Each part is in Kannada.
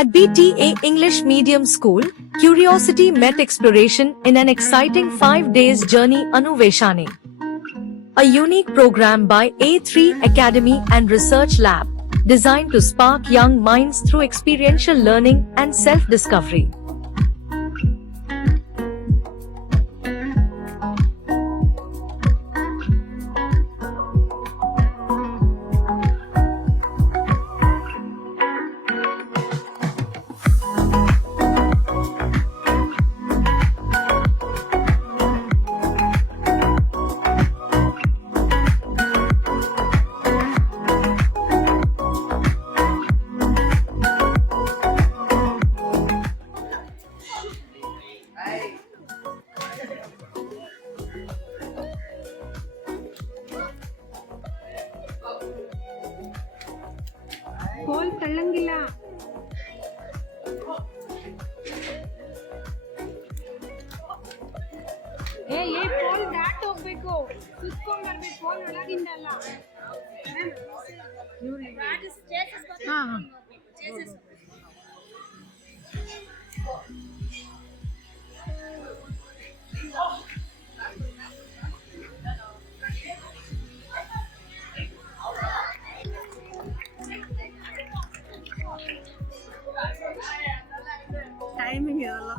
At BTA English Medium School, curiosity met exploration in an exciting 5 days journey Anuveshane. A unique program by A3 Academy and Research Lab, designed to spark young minds through experiential learning and self-discovery. ಕೋಲ್ ತಳ್ಳಂಗಿಲ್ಲ. ಏ ಕೋಲ್ ದಾಟ್ ಹೋಗ್ಬೇಕು, ಸುತ್ಕೊಂಡ್ ಬರ್ಬೇಕು, ಕೋಲ್ ಒಳಗಿಂದ ಅಲ್ಲ. ಟೈಮಿಂಗ್ ಇರಲ್ಲ.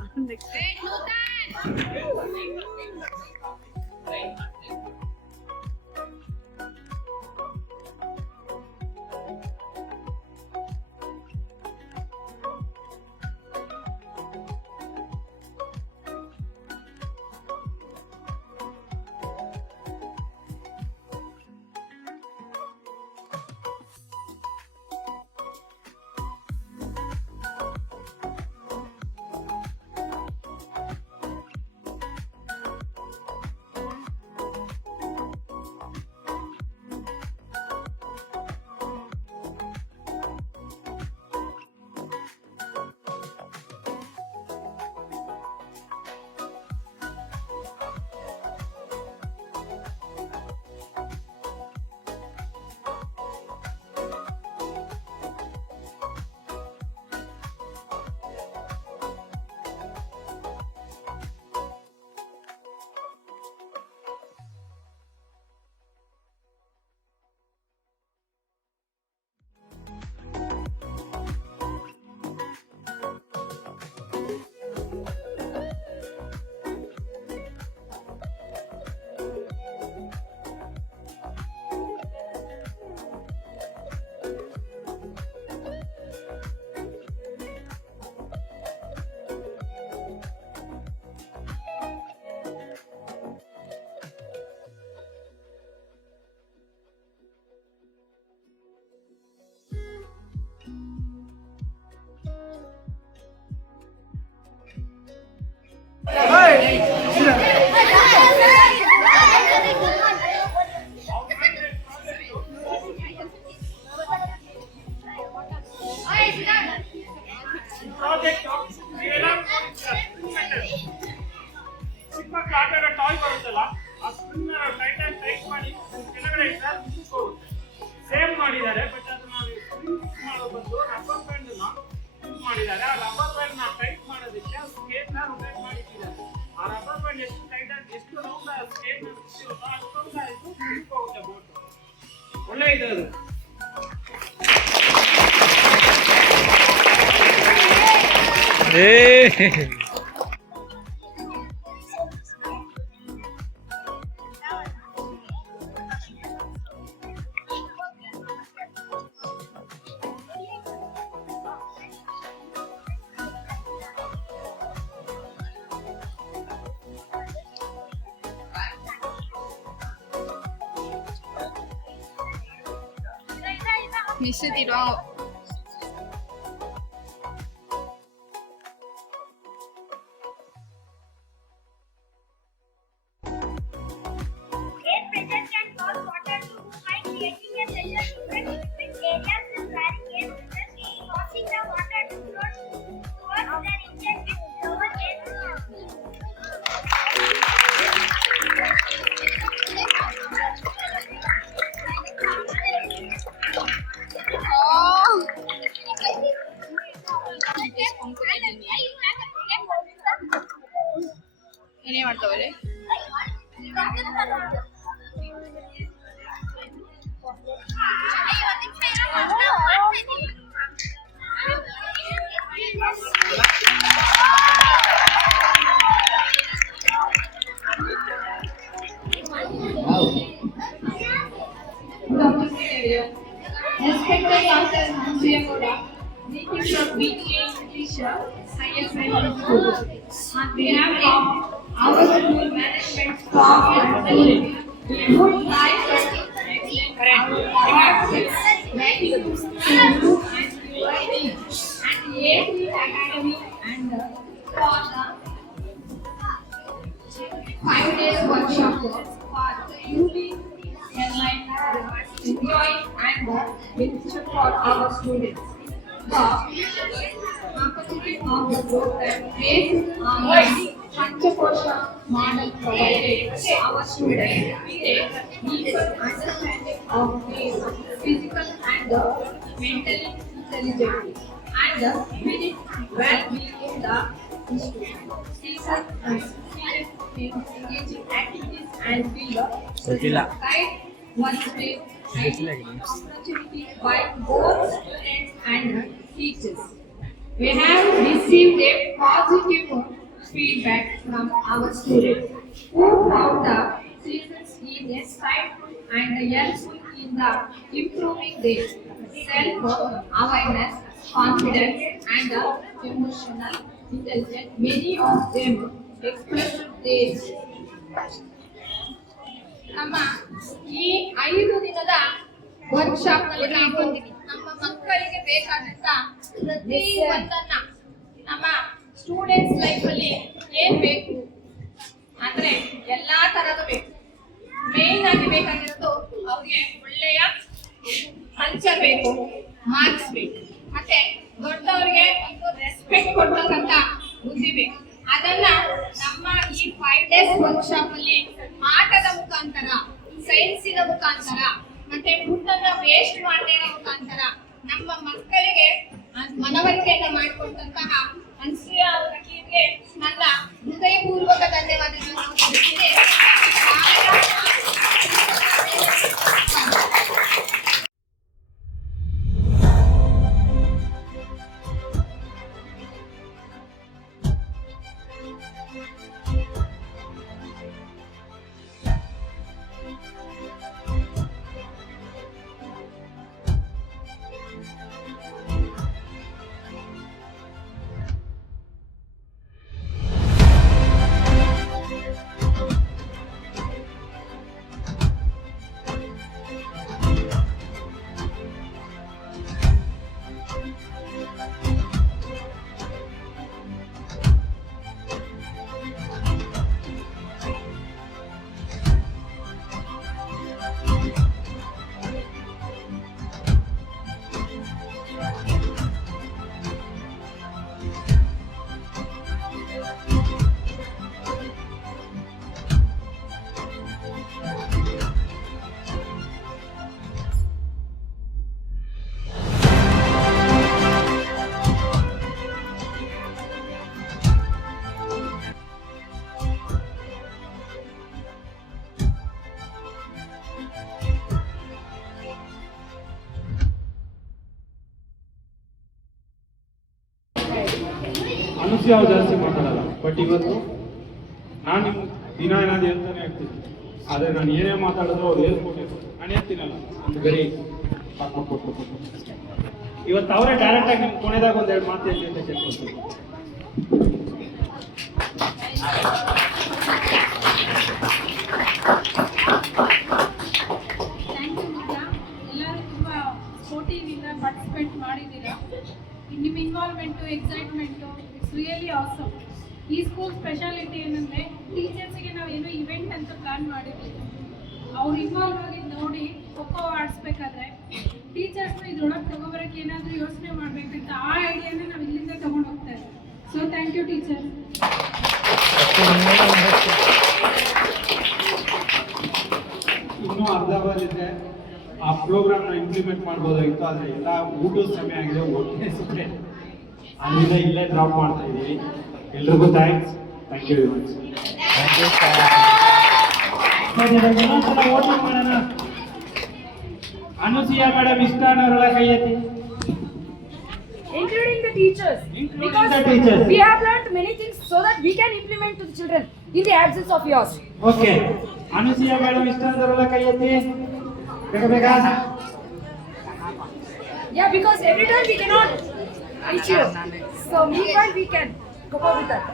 ಟಾಯ್ ಬರುತ್ತಲ್ಲ, ಆ ಸ್ಪ್ರಿಂಗ್ ಟೈಟ್ ಮಾಡಿ ಕೆಳಗಡೆ ಸೇಮ್ ಮಾಡಿದ್ದಾರೆ. ಬಟ್ ಅದು ನಾವು ಸ್ಪ್ರಿಂಗ್ ಮಾಡೋ ಬದಲು ರಬ್ಬರ್ ಬ್ಯಾಂಡ್ ಯೂಸ್ ಮಾಡಿದ್ದಾರೆ. ಆ ರಬ್ಬರ್ ಬ್ಯಾಂಡ್ ನ ಟೈಟ್ ಮಾಡೋದಕ್ಕೆ ಸ್ಕೇಲ್ ನ ರೊಟೇಟ್ ಮಾಡಿದ್ದಾರೆ. ಆ ರಬ್ಬರ್ ಬ್ಯಾಂಡ್ ಎಷ್ಟು ಟೈಟ್ ಆಗಿ ಎಷ್ಟು ರೌಂಡ್ ಸ್ಕೇಲ್ ಅಷ್ಟೊಂದು ಆಯ್ತು ಹೋಗುತ್ತೆ ಬೋಟ್. ಒಳ್ಳೆ ಇದೆ ಅದು. 미스디로 Academy and for the 5 days workshop for newly enlightened, enjoy and beneficial for our students. The opportunity of the program based on the Panchakosha model provided our students with a deeper understanding of the physical and the mental intelligence and the spirit well-being in the institution. Teachers and students engaging activities and feel right once they opportunity by both students and teachers. We have received a positive feedback from our students who found the seasons in insightful and helpful in the improving their self-awareness, confidence, and emotional intelligence. Many of them expressed their ನಮ್ಮ ಈ 5 ದಿನದ ವರ್ಕ್ಶಾಪ್ ನಲ್ಲಿ ನಾವು ನಮ್ಮ ಮಕ್ಕಳಿಗೆ ಬೇಕಾದಂತ ಪ್ರತಿ ಒಂದನ್ನ ನಮ್ಮ ಸ್ಟೂಡೆಂಟ್ಸ್ ಲೈಫ್ ಅಲ್ಲಿ ಏನ್ ಬೇಕು ಅಂದ್ರೆ ಎಲ್ಲಾ ತರದ ಬೇಕು. ಮೇನ್ ಆಗಿ ಬೇಕಾಗಿರೋದು ಅವ್ರಿಗೆ ಒಳ್ಳೆಯ ಕಲ್ಚರ್ ಬೇಕು, ಮಾರ್ಕ್ಸ್ ಬೇಕು, ಮತ್ತೆ ದೊಡ್ಡವರಿಗೆ ಒಂದು ರೆಸ್ಪೆಕ್ಟ್ ಕೊಡ್ತಕ್ಕಂತ ಬುದ್ಧಿ ಬೇಕು. ಅದನ್ನ ನಮ್ಮ ಈ 5 ಡೇಸ್ ವರ್ಕ್ಶಾಪ್ ಅಲ್ಲಿ ಆಟದ ಮುಖಾಂತರ, ಸೈನ್ಸಿನ ಮುಖಾಂತರ, ಮತ್ತೆ ಫುಡ್ ಅನ್ನ ವೇಸ್ಟ್ ಮಾಡದೇ ಇರೋ ಮುಖಾಂತರ ನಮ್ಮ ಮಕ್ಕಳಿಗೆ ಮನವರಿಕೆಯನ್ನ ಮಾಡಿಕೊಟ್ಟಂತಹ ಅನ್ಸೂಯ ಅವರಿಗೆ ನನ್ನ ಹೃದಯಪೂರ್ವಕ ಧನ್ಯವಾದಗಳನ್ನು ತಿಳಿಸಿದೆ. ಅನುಸೂಯ ಜಾಸ್ತಿ ಮಾತಾಡಲ್ಲ, ಬಟ್ ಇವತ್ತು ನಾನು ನಿಮ್ಗೆ ದಿನ ಏನಾದ್ರು ಹೇಳ್ತಾನೆ ಇರ್ತೀನಿ. ಆದರೆ ನಾನು ಏನೇ ಮಾತಾಡಿದ್ರು ಅವ್ರು ಹೇಳ್ಕೊಟ್ಟಿದ್ರು, ನಾನು ಹೇಳ್ತೀನಲ್ಲ ಒಂದು ಬರೀ ಕೊಟ್ಟು ಇವತ್ತು ಅವರೇ ಡೈರೆಕ್ಟಾಗಿ ನಿಮ್ಗೆ ಕೊನೆದಾಗ ಒಂದೆರಡು ಮಾತು ಹೇಳಿ ಅಂತ ಕೇಳ್ಕೊಳ್ತೀನಿ. ಎಲ್ಲರೂ ತುಂಬ ಸ್ಪೋರ್ಟಿವಿಂದ ಪಾರ್ಟಿಸಿಪೇಟ್ ಮಾಡಿದ್ದೀರಾ. ನಿಮ್ಮ involvement, excitement, it's really awesome. ಈ ಸ್ಕೂಲ್ ಸ್ಪೆಷಾಲಿಟಿ ಏನಂದರೆ ಟೀಚರ್ಸಿಗೆ ನಾವು ಏನೋ ಇವೆಂಟ್ ಅಂತ ಪ್ಲ್ಯಾನ್ ಮಾಡಿರ್ತೀವಿ. ಅವ್ರು ಇನ್ವಾಲ್ವ್ ಆಗಿದ್ದು ನೋಡಿ ಖೋಖೋ ಆಡಿಸ್ಬೇಕಾದ್ರೆ ಟೀಚರ್ಸ್ನ ಇದ್ರೊಳಗೆ ತಗೊಬರೋಕ್ಕೆ ಏನಾದರೂ ಯೋಚನೆ ಮಾಡಬೇಕಂತ ಆ ಐಡಿಯಾನ ನಾವು ಇಲ್ಲಿಂದ ತೊಗೊಂಡು ಹೋಗ್ತಾ ಇದ್ದೀವಿ. So thank you teacher. ಇನ್ನೂ ಅರ್ಧ ಅವರಿದೆ, ಆ ಪ್ರೋಗ್ರಾಮ್ನ ಇಂಪ್ಲಿಮೆಂಟ್ ಮಾಡ್ಬೋದಾಗಿತ್ತು. ಆದರೆ ಎಲ್ಲ ಊಟದ ಸಮಯ ಆಗಿದೆ, ಒಟ್ಟೆ ಸುಮ್ಮನೆ ಅಲ್ಲಿಂದ ಇಲ್ಲೇ ಡ್ರಾಪ್ ಮಾಡ್ತಾ ಇದ್ದೀವಿ. ಎಲ್ರಿಗೂ ಥ್ಯಾಂಕ್ಸ್ ಯು ವೆರಿ ಮಚ್. ಇನ್ನೊಂದ್ಸಲ ಓಟಿಂಗ್ ಮಾಡೋಣ. ಅನುಸೂಯ ಮೇಡಮ್ ಇಷ್ಟ ಅನ್ನೋರೆಲ್ಲ ಕೈ ಎತ್ತಿ. Including the teachers. Including the teachers. We have learned many things so that we can implement to the children in the absence of yours. Okay, Anusuya madam ಇಷ್ಟ ಅನ್ನೋರೆಲ್ಲ ಕೈ ಎತ್ತಿ. ಬೇಕಾ? Yeah, because every time we cannot reach you. So meanwhile we can go with that.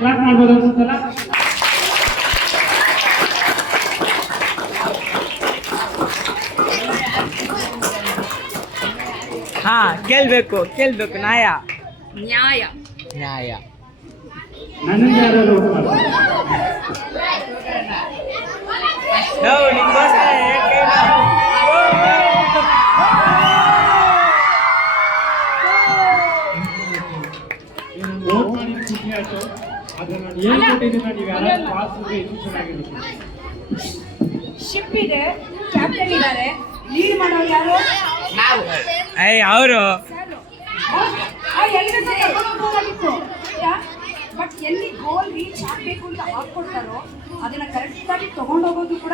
Clap ಮಾಡ್ಬೋದು ಅನ್ಸುತ್ತಲ್ಲ? ಹಾ ಕೇಳ್ಬೇಕು ನ್ಯಾಯ ನ್ಯಾಯ. ನ್ಯಾಯ. ನನ್ನಿಂದ ಯಾರಾದ್ರು vote ಮಾಡ್ತಾರೆ? ನಾವು ನಿಮ್ಗೋಸ್ಕರ ಹೇಳ್ಕೇಳ. ಏನು vote ಮಾಡಿ ಖುಷಿ ಆಯ್ತು. ಆದ್ರೆ ನಾನು ಏನ್ ಕೊಟ್ಟಿದ್ದೀನಿ ನೀವು ಯಾರಾದ್ರೂ ಪಾಸ್ ಇದ್ರೆ ಇನ್ನೂ ಚೆನ್ನಾಗಿರುತ್ತೆ. ಶಿಪ್ ಇದೆ, ಕ್ಯಾಪ್ಟನ್ ಇದ್ದಾರೆ, ಲೀಡ್ ಮಾಡೋರು ಯಾರು? ಅವರು ಬಟ್ ಎಲ್ಲಿ ಗೋಲ್ ರೀಚ್ ಆಗ್ಬೇಕು ಅಂತ ಹಾಕೊಡ್ತಾರೋ ಅದನ್ನ ಕರೆಕ್ಟ್ ಆಗಿ ತಗೊಂಡೋಗೋದು ಕೂಡ